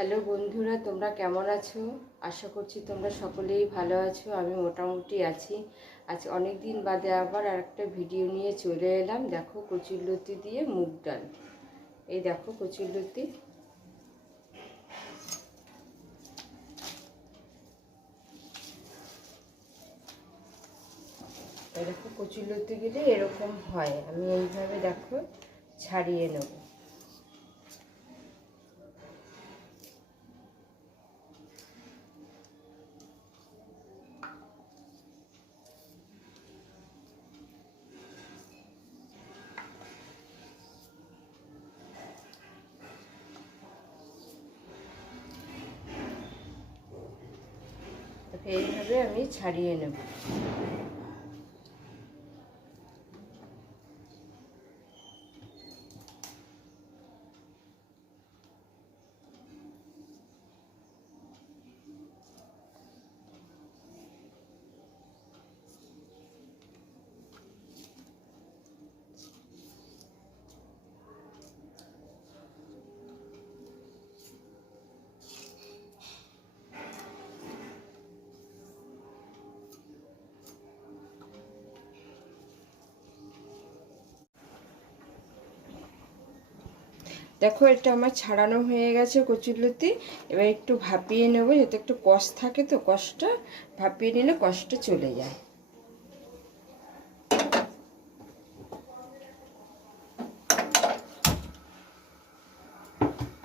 Hello বন্ধুরা, তোমরা কেমন আছো? আশা করছি তোমরা সকলেই ভালো আছো। আমি মোটামুটি আছি। আজ অনেক দিন বাদে আবার আরেকটা ভিডিও নিয়ে চলে এলাম। দেখো, কচুরলতি দিয়ে মুগ ডাল। এই দেখো কচুরলতি। এই দেখো কচুরলতিগুলি এরকম হয়। আমি এইভাবে দেখো ছাড়িয়ে নেব। এইভাবে আমি ছাড়িয়ে নেব। দেখো, এটা আমার ছাড়ানো হয়ে গেছে কচুরলতি। এবার একটু ভাপিয়ে নেবো, যাতে একটু কষ থাকে, তো কষটা ভাপিয়ে নিলে কষটা চলে যায়।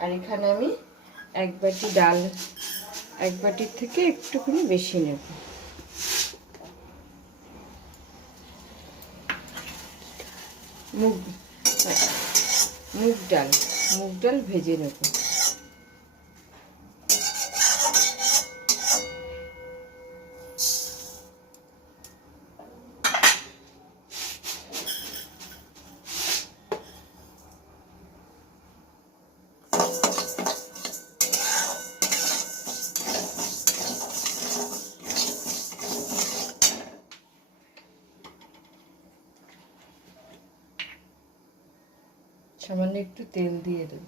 আর এখানে আমি এক বাটি ডাল, এক বাটির থেকে একটুখানি বেশি নেব। মুগ ডাল ভেজে নেব। সামান্য একটু তেল দিয়ে দেব।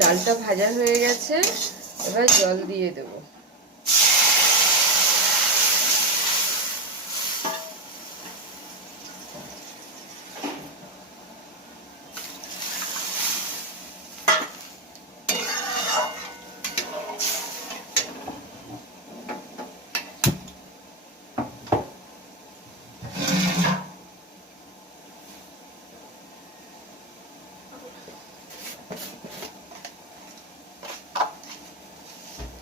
ডালটা ভাজা হয়ে গেছে, এবার জল দিয়ে দেব।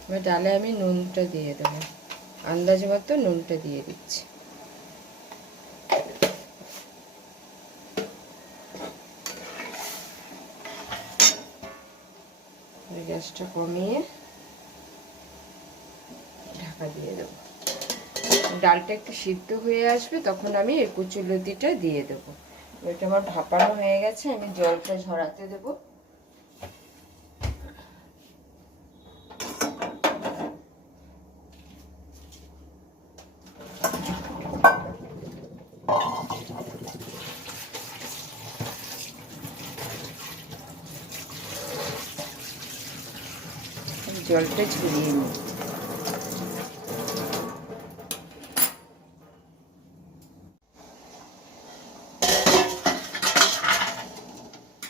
এবার ডালে আমি নুনটা দিয়ে দেবো, আন্দাজ মতো নুনটা দিয়ে দিচ্ছি। গ্যাসটা কমিয়ে ঢাকা দিয়ে দেবো। ডালটা একটু সিদ্ধ হয়ে আসবে, তখন আমি এই কচুরলতিটা দিয়ে দেবো। এটা আমার ভাপানো হয়ে গেছে, আমি জলটা ঝরাতে দেবো। জলটা ঝরিয়ে নিই।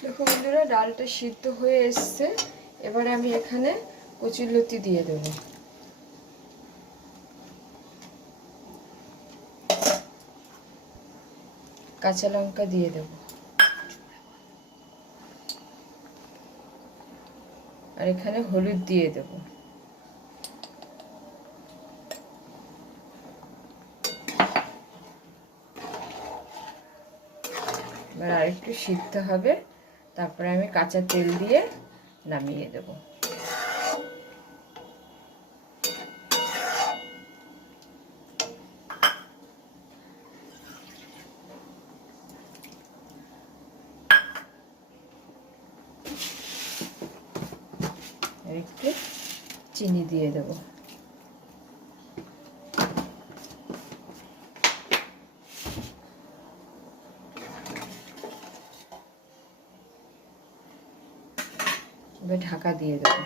দেখো বন্ধুরা, ডালটা সিদ্ধ হয়ে এসছে। এবারে আমি এখানে কচুরলতি দিয়ে দেবো। কাঁচা লঙ্কা দিয়ে দেবো, আর এখানে হলুদ দিয়ে দেবো। এবার আরেকটু সিদ্ধ হবে, তারপরে আমি কাঁচা তেল দিয়ে নামিয়ে দেবো। একটু চিনি দিয়ে দেবো। এবার ঢাকা দিয়ে দেবো।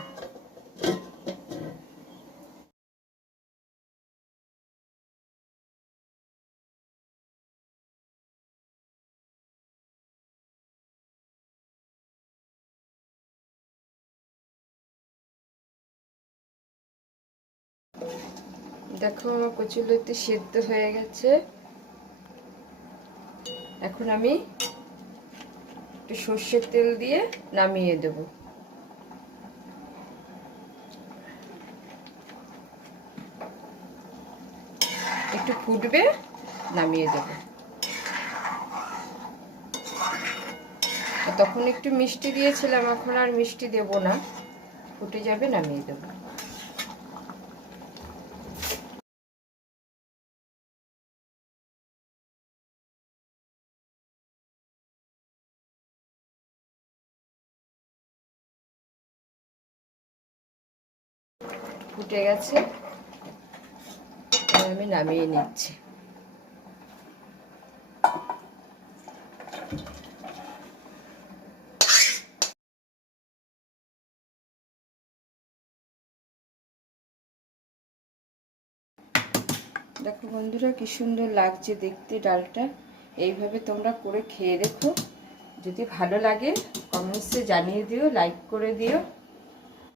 দেখো আমার কচুরলতি সেদ্ধ হয়ে গেছে। এখন আমি একটু সর্ষের তেল দিয়ে নামিয়ে দেব। একটু ফুটবে, নামিয়ে দেব। তখন একটু মিষ্টি দিয়েছিলাম, এখন আর মিষ্টি দেব না, ফুটে যাবে, নামিয়ে দেব। ফুটে গেছে, আমি নামিয়ে নিচ্ছি। দেখো বন্ধুরা কি সুন্দর লাগছে দেখতে ডালটা। এইভাবে তোমরা করে খেয়ে দেখো, যদি ভালো লাগে কমেন্টসে জানিয়ে দিও, লাইক করে দিও।